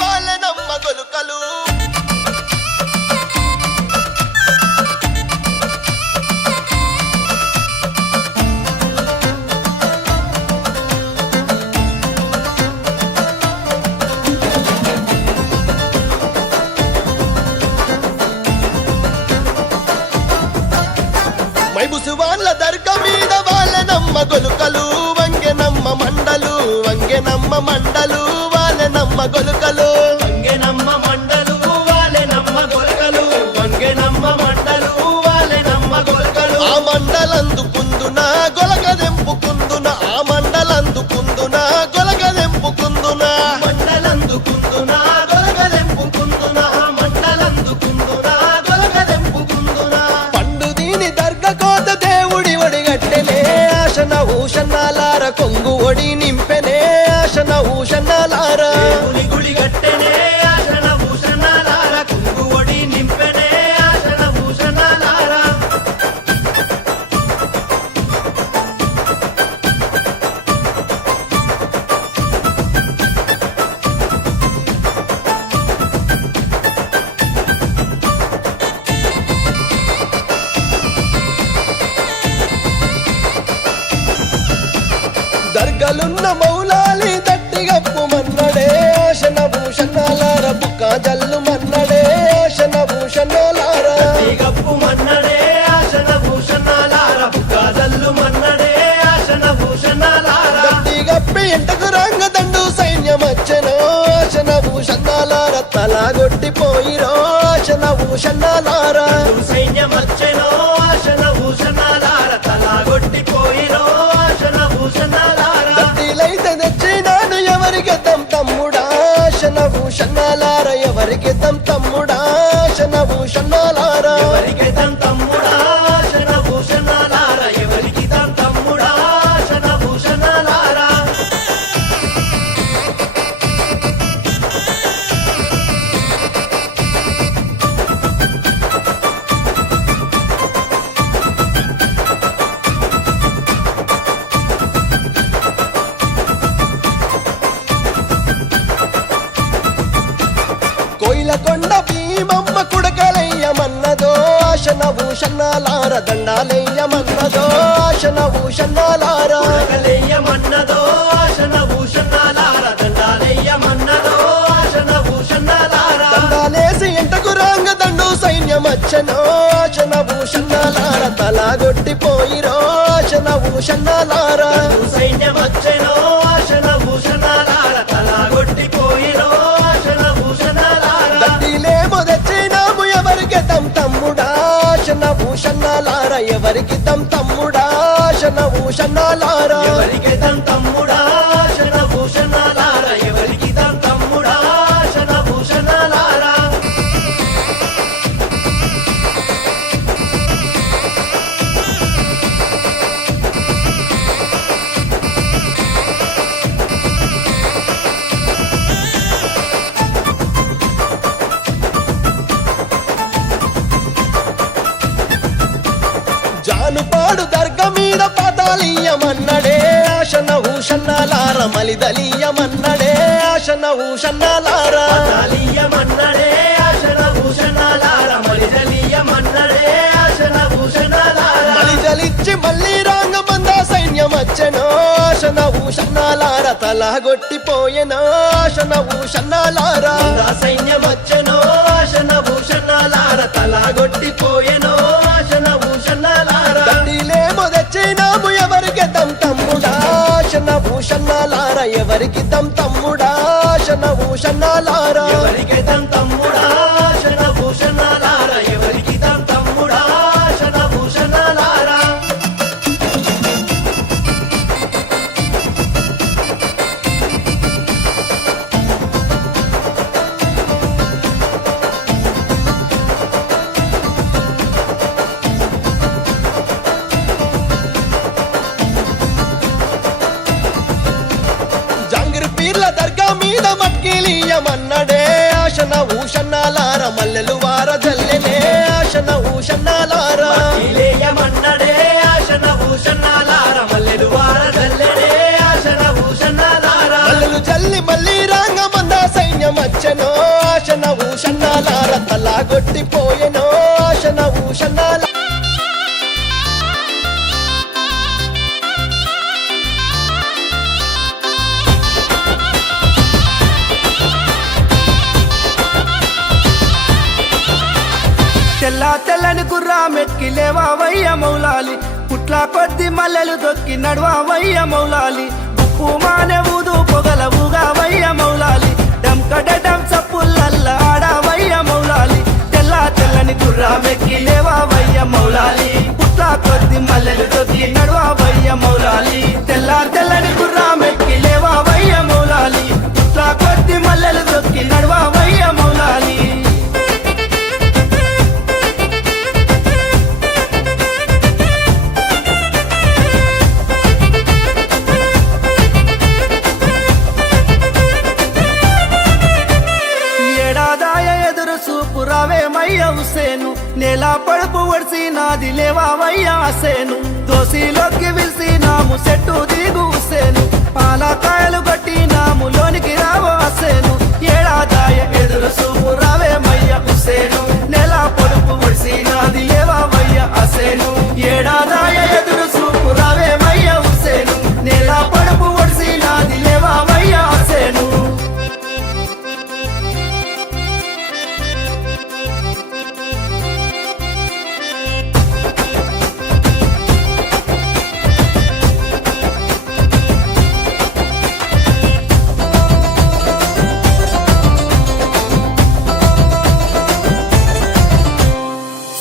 వాళ్ళనమ్మ గొలుకలు మైబుసువాన్ల దర్గ మీద వాళ్ళనమ్మ గొలుకలు వంగెనమ్మ మండలు వాళ్ళనమ్మ గొలుకలు వంగెనమ్మ మండలు వాళ్ళనమ్మ గొలకలు వంగెనమ్మ మండలు వాళ్ళనమ్మ గొలకలు ఆ మండలందుకుందున గొలగదెంపుకుందున ఆ మండలందుకుందున గొలగదెంపుకుందున మండలందుకుందున గొలకదెంపుకుందున మండలందుకుందున గొలకదెంపుకుందున పండు దీని దర్గ కోత దేవుడి ఒడిగట్టెలే ఆశన ఊషన్నాలార కొంగు ఒడి నింపెనే ఆశన ఊషన్నాలార దేవుని గుడి గట్టెనే ఆశన భూషణాలార కుంగు ఒడి నింపెనే ఆశన భూషణాలార దర్గలున్న మౌలాలి దట్టిగప్పు మన్నడే ఆశన భూషణాలార బుక్క జల్లు మన్నడే ఆశన భూషణాలార గప్పు మన్నడే ఆశన భూషణాలార బుక్కాజల్లు మన్నడే ఆశన భూషణాలార దట్టిగప్పి ఎంటకు రంగదండు సైన్యమచ్చెనో ఆశన భూషణాలార తలాగొట్టిపోయిరో ఆశన భూషణాలార సైన్యమచ్చెనో ఆశన భూషణాలార తలాగొట్టిపోయిరో ఆశన భూషణాలార దట్టిలైతే తెచ్చినాను ఎవరికి తమ్ముడా ఆశన భూషణాలార ఎవరికి తమ్ముడా ఆశన భూషణాలార ఎవరికి తమ్ముడా ఆశన భూషణాలార ఎవరికి తమ్ముడా ఆశన భూషణాలార కోయిలకొండ భీమమ్మ కుడకలయ్యమన్నదో ఆశన భూషణాలార దండాలయ్యమన్నదో ఆశన భూషణాలార కలయ్యమన్నదో ఆశన భూషణాలార దండాలయ్యమన్నదో ఆశన భూషణాలార దండాలేసి ఎంటకు రంగదండు సైన్యమచ్చనో ఆశన భూషణాలార తలాగొట్టిపోయిరో ఆశన భూషణాలార సైన్యమచ్చెనో ఆశన భూషణాలార తలాగొట్టిపోయిరో ఆశన భూషణాలార దట్టిలేమో తెచ్చినాము ఎవరికి తమ్ముడా ఆశన భూషణాలార ఎవరికి తమ్ముడా ఆశన భూషణాలార ఎవరికి తమ్ముడా ఆశన భూషణాలార ఎవరికి తమ్ముడా ఆశన భూషణాలార జానుపాడు దర్గ మీద పాతాళీయమన్నడే ఆశన ఊషన్నాలార మలిదలీయమన్నడే ఆశన ఊషన్నాలార మన్నడే ఆశన భూషణాలార మలిజలీయమన్నడే ఆశన భూషణాలార మలిజలిచ్చి మళ్ళీ రాంగమంద సైన్యమచ్చెనో ఆశన ఊషన్నాలార తలాగొట్టిపోయెనో ఆశన ఊషన్నాలార సైన్యమచ్చెనో ఆశన భూషణాలార తలాగొట్టిపోయెనో ఆశన భూషణాలార దట్టిలేమో తెచ్చినాము ఎవరికి తమ్ముడా ఆశన భూషణాలార ఎవరికి తమ్ముడా ఆశన భూషణాలార ఎవరికి తమ్ముడా ఆశన భూషణాలార ఎవరికి తమ్ముడా ఆశన భూషణాలార జాంగిర్ పీర్ల దర్గా మీద మట్కిలీయమన్నడే ఆశన ఊషన్నాలార తలాగొట్టిపోయెనో ఆశన ఊషన్నాల తెల్లా తెల్లని గుర్రా మెక్కి లేవావయ్య మౌలాలి పుట్ల కొద్ది మల్లెలు దొక్కి నడవావయ్య మౌలాలి ఉప్పు మానే ఊదు పొగలవుగావయ్య మౌలాలి డంకడడం సప్పులల్ల ఆడావయ్య మౌలాలి తెల్లా తెల్లని గుర్రా మెక్కి లేవావయ్య మౌలాలి పుట్ల కొద్ది మల్లెలు దొక్కి నడవావయ్య మౌలాలి తెల్లా తెల్లని గుర్రా మెక్కి లేవావయ్య మౌలాలి పుట్ల కొద్ది మల్లెలు దొక్కి నడవావయ్య మౌలాలి రావేమయ్య హుసేను నేల పడుపు ఒడిసి నాది లేవావయ్య హసేను దోసిలోకి విలిసి నాము చెట్టు దిగు హుసేను పాలకాయలు కొట్టి నాము లోనికి రావో హసేను ఏడాదాయ ఎదురు చూపు రావేమయ్య హుసేను నేల పడుపు ఒడిసి నాది లేవావయ్య హసేను ఏడాదాయ ఎదురు చూపు రావేమయ్య హుసేను నేల పడుపు ఒడిసి నాది లేవావయ్య హసేను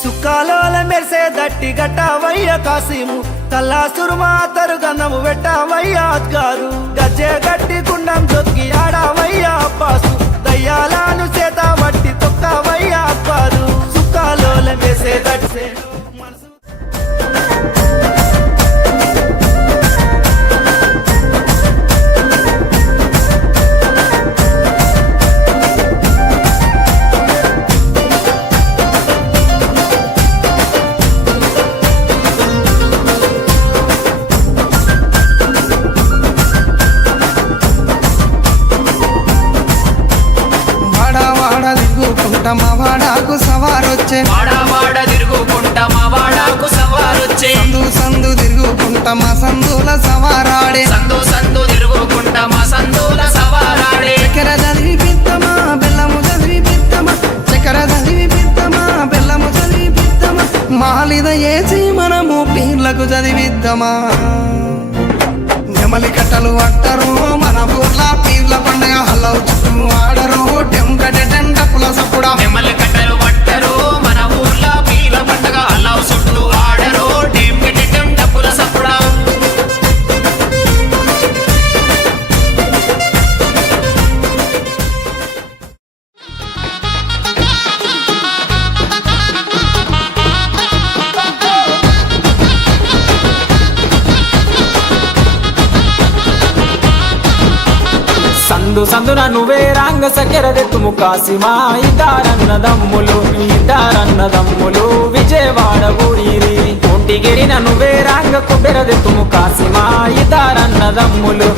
సుక్కాలోల మెరిసే దట్టి గట్టావయ్య కాసిము కల్లా సురుమా తరుగన్నము పెట్టావయ్య అద్గారు గజ్జె గట్టి గుండం దొక్కి ఆడావయ్య అబ్బాసు దయ్యాలను చేత వట్టి తొక్కావయ్య అబ్బారు సుక్కాలోల మెరిసే దట్టి మా వాడాకు సవారొచ్చే వాడ తిరుగుకుంటా మా వాడాకు సవారొచ్చే సందు సందు తిరుగుకుంటా మా సందుల సవారాడే సందు సందు తిరుగుకుంటా మా సందుల సవారాడే చక్కెర చదివి పిత్తమా బెల్లము చదివి పిత్తమా చక్కెర చదివి పిత్తమా బెల్లము చదివి పిత్తమా మాలిద ఏసి మనము పీర్లకు చదివిద్దామా నెమలి కట్టలు అట్టరు మన ఊర్ల పీర్ల పండుగ హల్లవు చుట్టూ ఆడరు డెంకటెండపుల సప్పుడా నెమ్మలి కట్టలు పట్టరు మన ఊర్లో పీల పండుగ అల్లావు చుట్టూ ఆడరు డేమ్ డప్పుల సప్పుడా సందు సందున నువ్వే రాంగ సకెరదెత్తుము కాసిమా ఇద్దారన్నదమ్ములు విజయవాడ ఊరిరి ఒంటిగిరిన నువ్వే రాంగ కుబెరదెత్తుము కాసిమా ఇద్దారన్నదమ్ములు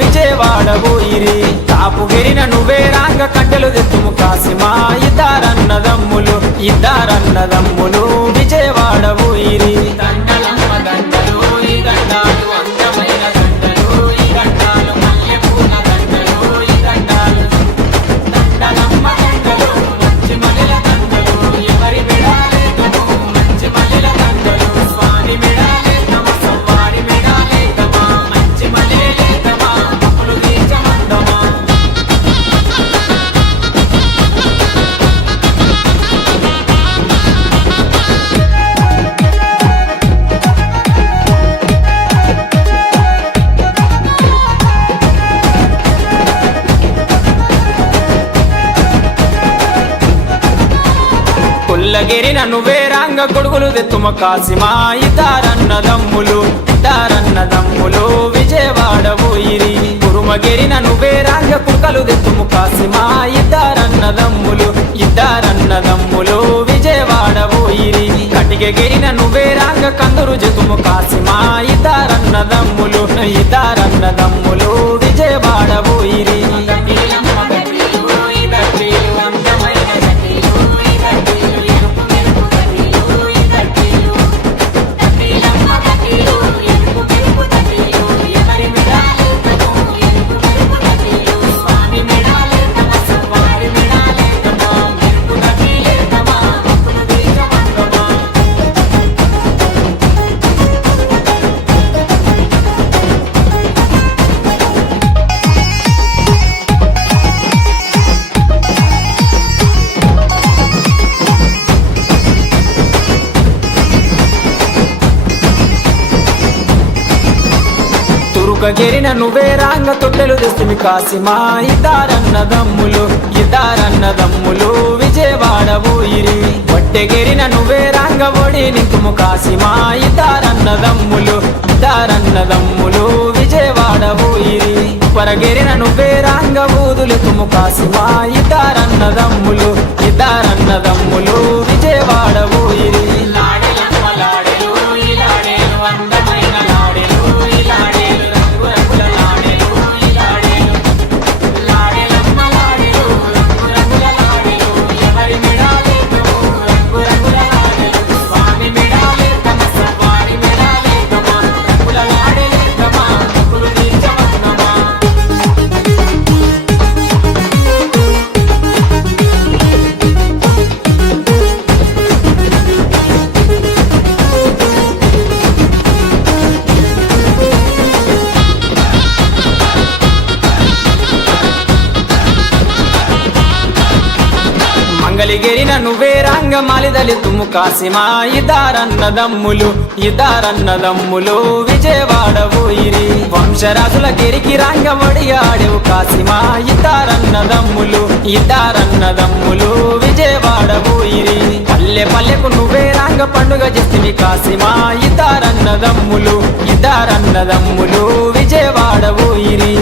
విజయవాడ ఊరిరి కాపుగిరిన నువ్వే రాంగ కట్టెలు దెత్తుము కాసిమా ఇద్దారన్నదమ్ములు విజయవాడ ఊరిరి దండలమ్మ దండలు ఈ దండాలు అందమైన దండలు ఈ దండాలు మల్లెపూల దండలు ఈ దండాలు దండలమ్మ దండలు మంచి మల్లెల దండలు ఎవరి మెడాలేదమో మంచి మల్లెల దండలు స్వామి మెడాలేదమా సవ్వారి మెడాలేదమా మంచి మల్లెలేదమా అప్పులు తీర్చమందమా కొల్లగిరిన నువ్వే రాంగ కొడుకులు దెత్తుమ కాసిమా ఇద్దారన్నదమ్ములు విజయవాడ ఊయిరి కురుమగిరిన నువ్వే రాంగ కుక్కలు దెత్తుము కాసిమా ఇద్దారన్నదమ్ములు విజయవాడ ఊయిరి కటిగగిరిన నువ్వే రాంగ కందురు జతుము కాసిమా ఇద్దారన్నదమ్ములు విజయవాడ ఊయిరి అందమైన గెరిన నువ్వే రాంగ తొట్టెలు తెస్తుంది కాసిమా ఇద్దారన్నదమ్ములు విజయవాడ ఊయిరి గెరిన నువ్వే రాంగ ఒడి నింకుము కాసిమా ఇద్దారన్నదమ్ములు విజయవాడ ఊయిరి పరగెరిన నువ్వే రాంగ ఊదులు తుము కాసిమా ఇద్దారన్నదమ్ములు విజయవాడ ఊయిరి గెరిన నువ్వే రాంగ మాలిదలి తుమ్ము కాసిమా ఇదారన్నదమ్ములు విజయవాడ ఊయిరి వంశరాజుల గిరికి రాంగ వడియాడెవు కాసిమా ఇదారన్నదమ్ములు విజయవాడ ఊయిరి పల్లె పల్లెకు నువ్వే రాంగ పండుగ చేస్తివి కాసిమా ఇదారన్నదమ్ములు విజయవాడ ఊయిరి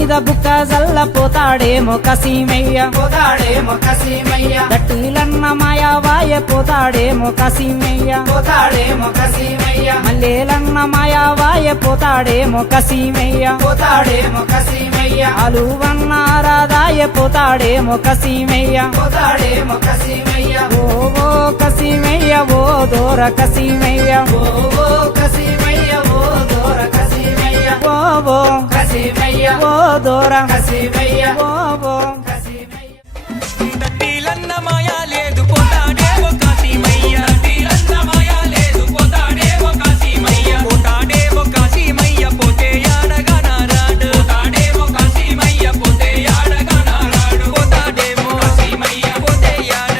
మీద బుక్క జల్ల పోతాడేమో కసీమయ్య దట్టిలన్న మాయావాయ పోతాడేమో కసీమయ్య మల్లేలన్న మాయావాయ పోతాడేమో కసీమయ్య అలువన్న రాదాయ పోతాడేమో కసీమయ్య ఓ కసీమయ్య ఓ దోర కసీమయ్య ఓ దోర ఓ దట్టిలన్న మాయా లేదు పోతాడేమో కాశీమయ్య దట్టిలన్న మాయా లేదు పోతాడేమో కాశీమయ్య పోతాడేమో కాశీమయ్య పోతే యాడగా నారాడు పోతాడేమో కాశీమయ్య పోతే యాడగా నారాడు పోతాడేమో కాశీమయ్య పోతే యాడ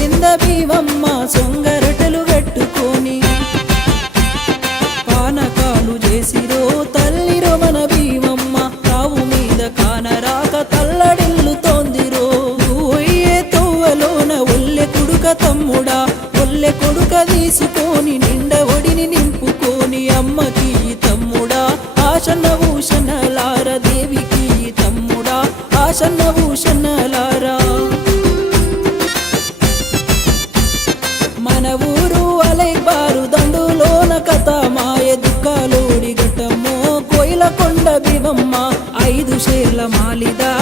కింద బీవమ్మ సొంగరటలు కట్టుకొని పానకాలు చేసిరో తల్లిరో మన భీమమ్మ తావు మీద కానరాక తల్లడిల్లుతోందిరో పోయే తోవలోన ఒల్లె కుడుక తమ్ముడా ఒల్లె కొడుక తీసుకొని నిండ ఒడిని నింపుకొని అమ్మకి తమ్ముడా ఆశన్న భూషణలార దేవికి తమ్ముడా ఆశన్న భూషణలారా మన ఊరు అలైబారు దండులోన కథ మాయ దుఃఖాలోడి ఘట్టమ్మో కోయిల కొండ బివమ్మ 5 షేర్ల మాలిదా